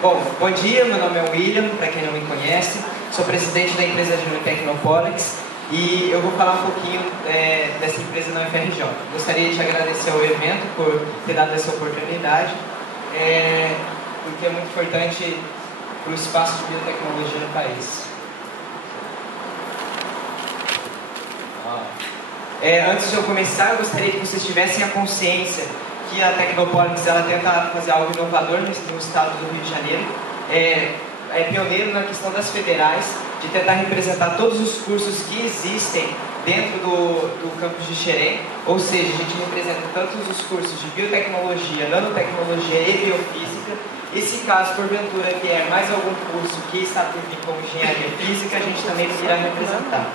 Bom dia, meu nome é William, para quem não me conhece, sou presidente da empresa Júnior Tecnopolics e eu vou falar um pouquinho dessa empresa na UFRJ. Gostaria de agradecer ao evento por ter dado essa oportunidade, porque é muito importante para o espaço de biotecnologia no país. Antes de eu começar, eu gostaria que vocês tivessem a consciência que a Tecnopolics ela tenta fazer algo inovador no estado do Rio de Janeiro. É pioneiro na questão das federais, de tentar representar todos os cursos que existem dentro do campus de Xerém, ou seja, a gente representa tanto os cursos de biotecnologia, nanotecnologia e biofísica. E se caso, porventura, vier mais algum curso que está por vir como engenharia física, a gente também irá representar.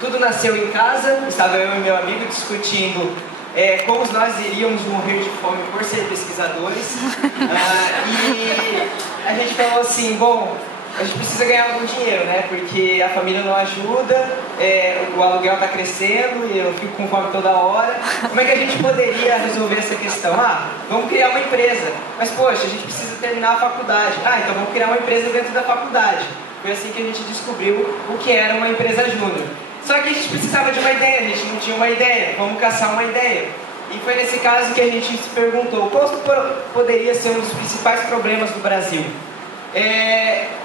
Tudo nasceu em casa, estava eu e meu amigo discutindo como nós iríamos morrer de fome por ser pesquisadores. E a gente falou assim, bom, a gente precisa ganhar algum dinheiro, né? Porque a família não ajuda, o aluguel está crescendo e eu fico com fome toda hora. Como é que a gente poderia resolver essa questão? Vamos criar uma empresa. Mas, poxa, a gente precisa terminar a faculdade. Então vamos criar uma empresa dentro da faculdade. Foi assim que a gente descobriu o que era uma empresa júnior. Só que a gente precisava de uma ideia, a gente não tinha uma ideia, vamos caçar uma ideia. E foi nesse caso que a gente se perguntou, qual poderia ser um dos principais problemas do Brasil?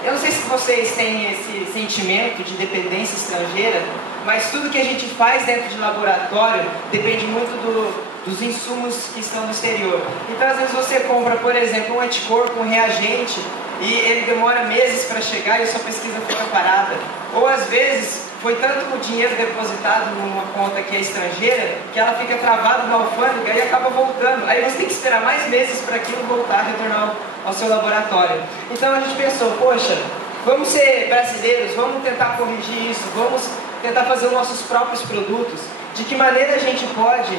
Eu não sei se vocês têm esse sentimento de dependência estrangeira, mas tudo que a gente faz dentro de laboratório depende muito dos insumos que estão no exterior. Então, às vezes você compra, por exemplo, um anticorpo, um reagente, e ele demora meses para chegar e a sua pesquisa fica parada. Ou, às vezes, foi tanto o dinheiro depositado numa conta que é estrangeira, que ela fica travada na alfândega e acaba voltando. Aí você tem que esperar mais meses para aquilo voltar a retornar ao seu laboratório. Então a gente pensou, poxa, vamos ser brasileiros, vamos tentar corrigir isso, vamos tentar fazer os nossos próprios produtos. De que maneira a gente pode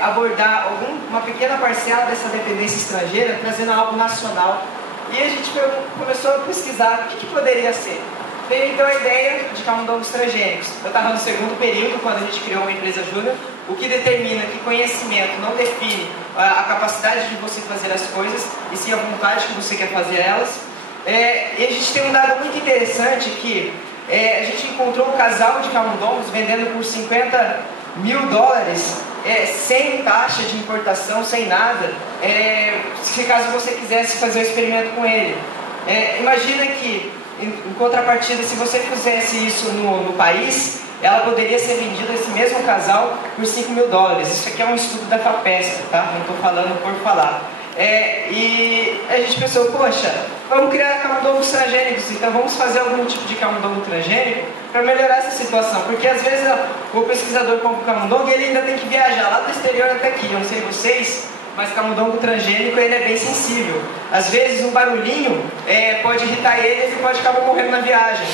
abordar uma pequena parcela dessa dependência estrangeira, trazendo algo nacional. E a gente começou a pesquisar o que poderia ser. Veio então a ideia de camundongos transgênicos. Eu estava no segundo período, quando a gente criou uma empresa júnior, o que determina que conhecimento não define a capacidade de você fazer as coisas, e sim a vontade que você quer fazer elas. E a gente tem um dado muito interessante que a gente encontrou um casal de camundongos vendendo por $50 mil, sem taxa de importação, sem nada, se caso você quisesse fazer o experimento com ele. Imagina que, em contrapartida, se você fizesse isso no país, ela poderia ser vendida, esse mesmo casal, por $5 mil. Isso aqui é um estudo da FAPESP, tá? Não estou falando por falar. E a gente pensou, poxa, vamos criar camundongos transgênicos, então vamos fazer algum tipo de camundongo transgênico para melhorar essa situação, porque às vezes o pesquisador compra o camundongo e ele ainda tem que viajar lá do exterior até aqui. Eu não sei vocês, mas camundongo transgênico ele é bem sensível. Às vezes um barulhinho pode irritar ele e ele pode acabar morrendo na viagem.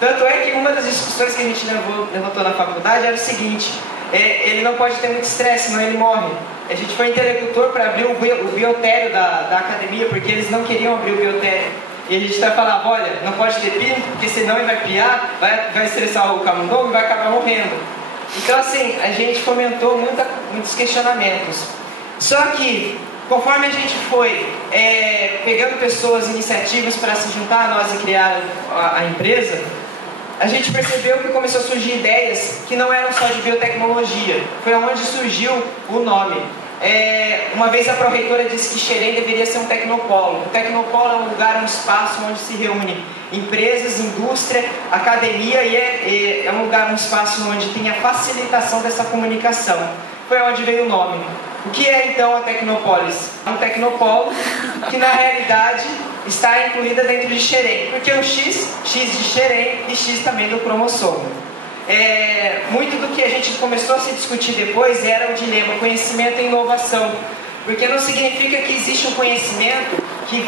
Tanto é que uma das discussões que a gente levantou na faculdade era o seguinte, ele não pode ter muito estresse, senão ele morre. A gente foi interlocutor para abrir o biotério da academia, porque eles não queriam abrir o biotério. E a gente falava, olha, não pode ter pino, porque senão ele vai piar, vai estressar o camundongo e vai acabar morrendo. Então assim, a gente fomentou muitos questionamentos. Só que, conforme a gente foi pegando pessoas, iniciativas para se juntar a nós e criar a empresa, a gente percebeu que começou a surgir ideias que não eram só de biotecnologia. Foi onde surgiu o nome. Uma vez a pró-reitora disse que Xerém deveria ser um tecnopolo. O tecnopolo é um lugar, um espaço onde se reúne empresas, indústria, academia e é um lugar, um espaço onde tem a facilitação dessa comunicação. Foi onde veio o nome. O que é então a Tecnópolis? É um tecnopolo que na realidade está incluída dentro de Xerém, porque o X de Xerém e X também do cromossomo. Muito do que a gente começou a se discutir depois era o dilema conhecimento e inovação, porque não significa que existe um conhecimento que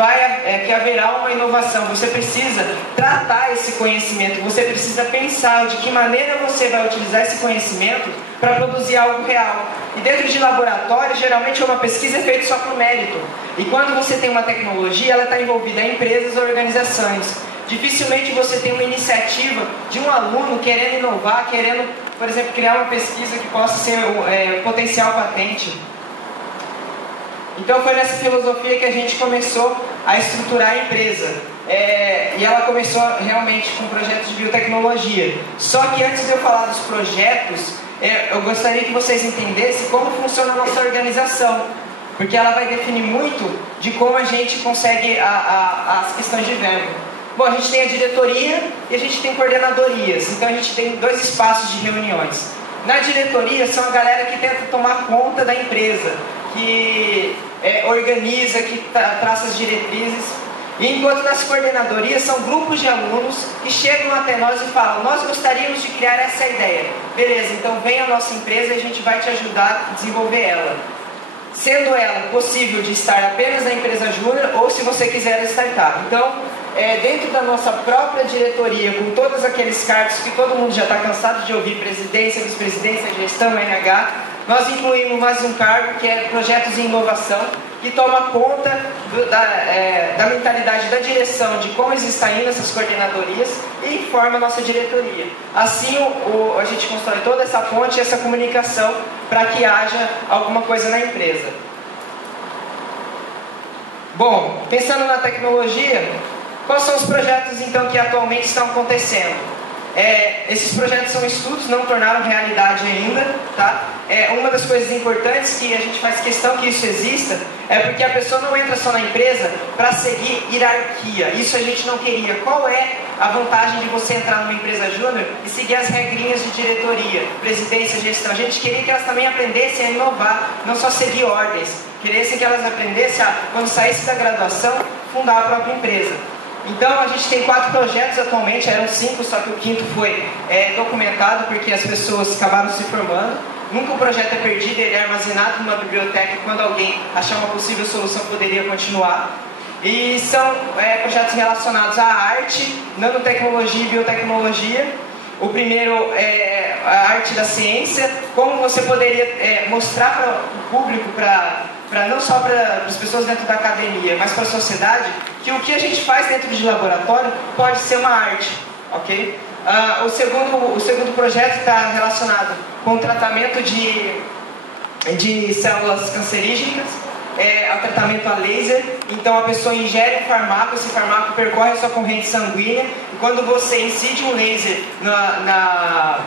haverá uma inovação. Você precisa tratar esse conhecimento, você precisa pensar de que maneira você vai utilizar esse conhecimento para produzir algo real. E dentro de laboratório, geralmente uma pesquisa é feita só por mérito. E quando você tem uma tecnologia, ela está envolvida em empresas ou organizações. Dificilmente você tem uma iniciativa de um aluno querendo inovar, querendo, por exemplo, criar uma pesquisa que possa ser potencial patente. Então foi nessa filosofia que a gente começou a estruturar a empresa. E ela começou realmente com projetos de biotecnologia. Só que antes de eu falar dos projetos, eu gostaria que vocês entendessem como funciona a nossa organização, porque ela vai definir muito de como a gente consegue as questões de verba. Bom, a gente tem a diretoria e a gente tem coordenadorias, então a gente tem 2 espaços de reuniões. Na diretoria são a galera que tenta tomar conta da empresa, que organiza, que traça as diretrizes. E enquanto nas coordenadorias são grupos de alunos que chegam até nós e falam: nós gostaríamos de criar essa ideia. Beleza, então vem a nossa empresa e a gente vai te ajudar a desenvolver ela. Sendo ela possível de estar apenas na empresa júnior ou, se você quiser, na startup. Então, dentro da nossa própria diretoria, com todos aqueles cargos que todo mundo já está cansado de ouvir, presidência, vice-presidência, gestão, RH, nós incluímos mais um cargo que é projetos e inovação, que toma conta da mentalidade da direção, de como está indo essas coordenadorias, e forma a nossa diretoria. Assim a gente constrói toda essa ponte, essa comunicação, para que haja alguma coisa na empresa. Bom, pensando na tecnologia, quais são os projetos então que atualmente estão acontecendo? Esses projetos são estudos, não tornaram realidade ainda, tá? Uma das coisas importantes que a gente faz questão que isso exista é porque a pessoa não entra só na empresa para seguir hierarquia. Isso a gente não queria. Qual é a vantagem de você entrar numa empresa júnior e seguir as regrinhas de diretoria, presidência, gestão? A gente queria que elas também aprendessem a inovar, não só seguir ordens. Queria que elas aprendessem a, quando saísse da graduação, fundar a própria empresa. Então a gente tem 4 projetos atualmente, eram 5, só que o 5º foi documentado porque as pessoas acabaram se formando. Nunca o projeto é perdido, ele é armazenado numa biblioteca e quando alguém achar uma possível solução poderia continuar. E são projetos relacionados à arte, nanotecnologia e biotecnologia. O primeiro é a arte da ciência, como você poderia mostrar para o público, não só para as pessoas dentro da academia, mas para a sociedade, que o que a gente faz dentro de laboratório pode ser uma arte, ok? O segundo projeto está relacionado com o tratamento de células cancerígenas, ao tratamento a laser. Então a pessoa ingere um farmaco, esse farmaco percorre a sua corrente sanguínea, e quando você incide um laser na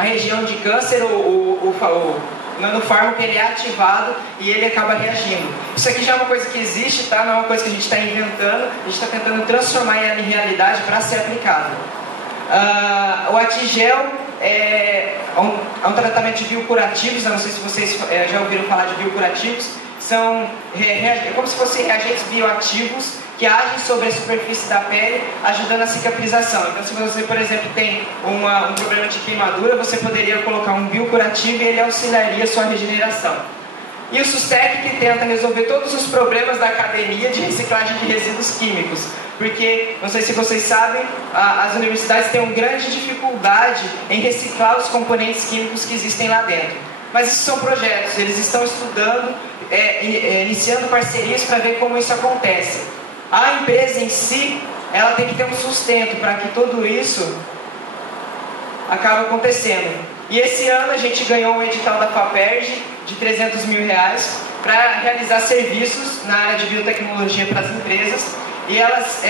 região de câncer, o nanofármaco ele é ativado e ele acaba reagindo. Isso aqui já é uma coisa que existe, tá? Não é uma coisa que a gente está inventando, a gente está tentando transformar ela em realidade para ser aplicado. O Atigel é um tratamento de biocurativos. Eu não sei se vocês já ouviram falar de biocurativos. São como se fossem reagentes bioativos que agem sobre a superfície da pele, ajudando a cicatrização. Então, se você, por exemplo, tem um problema de queimadura, você poderia colocar um biocurativo e ele auxiliaria a sua regeneração. E o SUSTEC, que tenta resolver todos os problemas da academia de reciclagem de resíduos químicos. Porque, não sei se vocês sabem, as universidades têm uma grande dificuldade em reciclar os componentes químicos que existem lá dentro. Mas isso são projetos, eles estão estudando, iniciando parcerias para ver como isso acontece. A empresa em si, ela tem que ter um sustento para que tudo isso acabe acontecendo. E esse ano a gente ganhou um edital da FAPERJ de R$300 mil para realizar serviços na área de biotecnologia para as empresas. E elas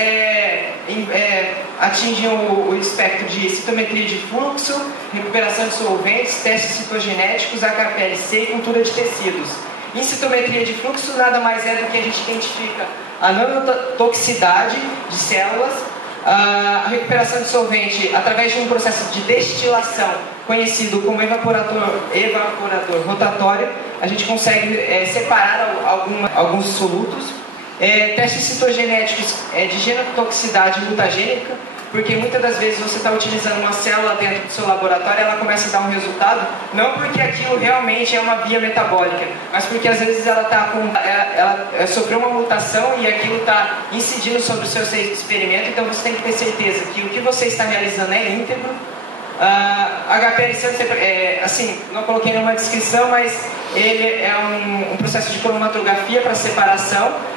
atingem o espectro de citometria de fluxo, recuperação de solventes, testes citogenéticos, HPLC e cultura de tecidos. Em citometria de fluxo, nada mais é do que a gente identifica a nanotoxicidade de células, a recuperação de solvente através de um processo de destilação conhecido como evaporador rotatório. A gente consegue separar alguns solutos. Testes citogenéticos de genotoxicidade mutagênica, porque muitas das vezes você está utilizando uma célula dentro do seu laboratório e ela começa a dar um resultado, não porque aquilo realmente é uma via metabólica, mas porque às vezes ela sofreu uma mutação e aquilo está incidindo sobre o seu experimento. Então você tem que ter certeza que o que você está realizando é íntegro. HPLC, assim, não coloquei nenhuma descrição, mas ele é um processo de cromatografia para separação,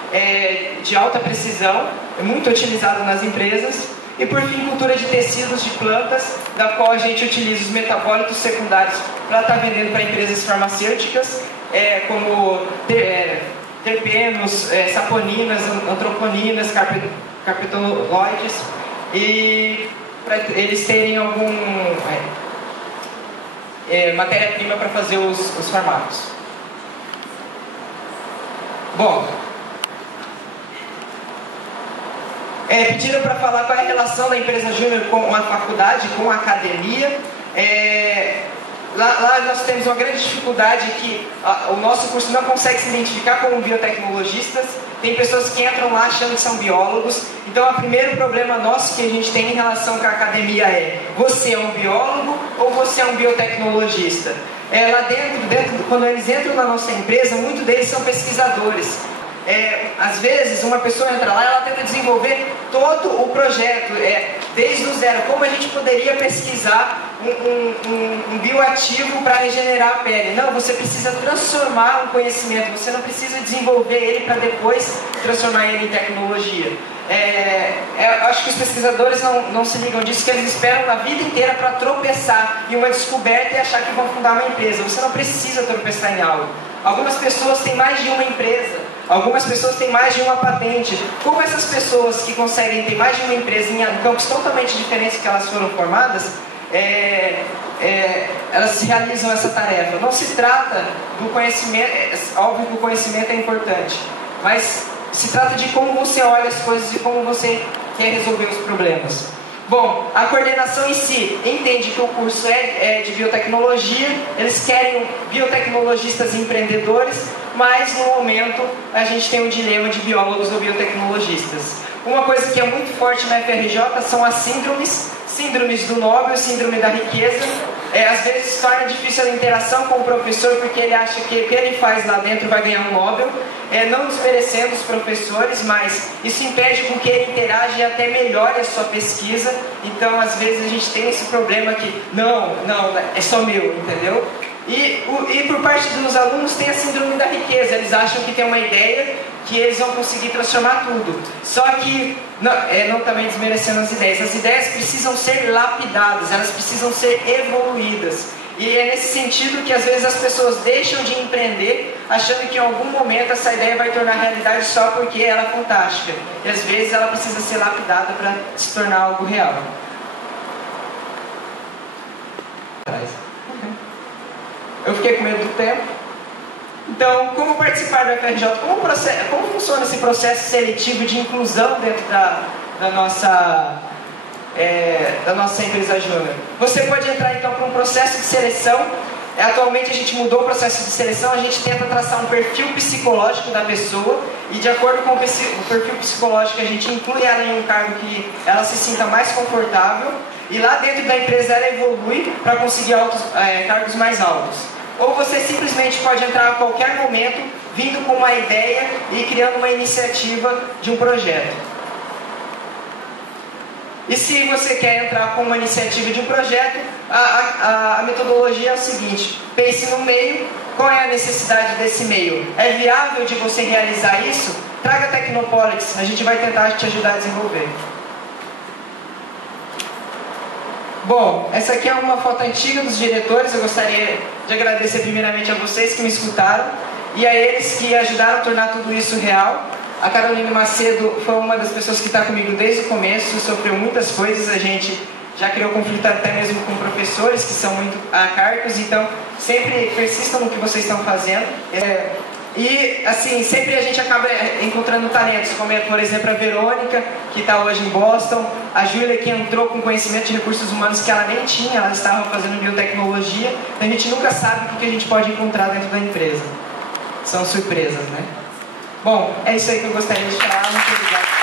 de alta precisão, é muito utilizado nas empresas. E por fim, cultura de tecidos de plantas, da qual a gente utiliza os metabólitos secundários para estar vendendo para empresas farmacêuticas como terpenos, saponinas, antroponinas, carpetoloides, e para eles terem algum matéria-prima para fazer os fármacos. Bom, pediram para falar qual é a relação da empresa júnior com a faculdade, com a academia. Lá nós temos uma grande dificuldade que o nosso curso não consegue se identificar como biotecnologistas. Tem pessoas que entram lá achando que são biólogos. Então, o primeiro problema nosso que a gente tem em relação com a academia é: você é um biólogo ou você é um biotecnologista? Lá dentro, quando eles entram na nossa empresa, muitos deles são pesquisadores. Às vezes, uma pessoa entra lá e ela tenta desenvolver todo o projeto, desde o zero. Como a gente poderia pesquisar um bioativo para regenerar a pele? Não, você precisa transformar um conhecimento, você não precisa desenvolver ele para depois transformar ele em tecnologia. Eu acho que os pesquisadores não se ligam disso, que eles esperam a vida inteira para tropeçar em uma descoberta e achar que vão fundar uma empresa. Você não precisa tropeçar em algo. Algumas pessoas têm mais de uma empresa, algumas pessoas têm mais de uma patente. Como essas pessoas que conseguem ter mais de uma empresa em campos totalmente diferentes que elas foram formadas, elas realizam essa tarefa? Não se trata do conhecimento, óbvio que o conhecimento é importante, mas se trata de como você olha as coisas e como você quer resolver os problemas. Bom, a coordenação em si entende que o curso é de biotecnologia, eles querem biotecnologistas empreendedores, mas no momento a gente tem um dilema de biólogos ou biotecnologistas. Uma coisa que é muito forte na FRJ são as síndromes do Nobel, síndrome da riqueza. Às vezes torna difícil a interação com o professor, porque ele acha que o que ele faz lá dentro vai ganhar um Nobel, não desmerecendo os professores, mas isso impede com que ele interaja e até melhore a sua pesquisa. Então, às vezes a gente tem esse problema que, não, é só meu, entendeu? E por parte dos alunos tem a síndrome da riqueza. Eles acham que tem uma ideia, que eles vão conseguir transformar tudo. Só que, não também desmerecendo as ideias precisam ser lapidadas, elas precisam ser evoluídas. E é nesse sentido que às vezes as pessoas deixam de empreender, achando que em algum momento essa ideia vai tornar realidade só porque ela é fantástica. E às vezes ela precisa ser lapidada para se tornar algo real. Eu fiquei com medo do tempo. Então, como participar do FRJ? Como funciona esse processo seletivo de inclusão dentro da nossa empresa júnior? Você pode entrar então para um processo de seleção. Atualmente a gente mudou o processo de seleção, a gente tenta traçar um perfil psicológico da pessoa e de acordo com o perfil psicológico a gente inclui ela em um cargo que ela se sinta mais confortável e lá dentro da empresa ela evolui para conseguir cargos mais altos. Ou você simplesmente pode entrar a qualquer momento vindo com uma ideia e criando uma iniciativa de um projeto. E se você quer entrar com uma iniciativa de um projeto, a metodologia é o seguinte: pense no meio, qual é a necessidade desse meio? É viável de você realizar isso? Traga Tecnopolics, a gente vai tentar te ajudar a desenvolver. Bom, essa aqui é uma foto antiga dos diretores. Eu gostaria de agradecer primeiramente a vocês que me escutaram e a eles que ajudaram a tornar tudo isso real. A Caroline Macedo foi uma das pessoas que está comigo desde o começo, sofreu muitas coisas, a gente já criou conflito até mesmo com professores que são muito acarcos, então sempre persistam no que vocês estão fazendo. E assim, sempre a gente acaba encontrando talentos, como por exemplo a Verônica, que está hoje em Boston, a Júlia, que entrou com conhecimento de recursos humanos que ela nem tinha, ela estava fazendo biotecnologia. Então a gente nunca sabe o que a gente pode encontrar dentro da empresa. São surpresas, né? Bom, é isso aí que eu gostaria de falar. Muito obrigado.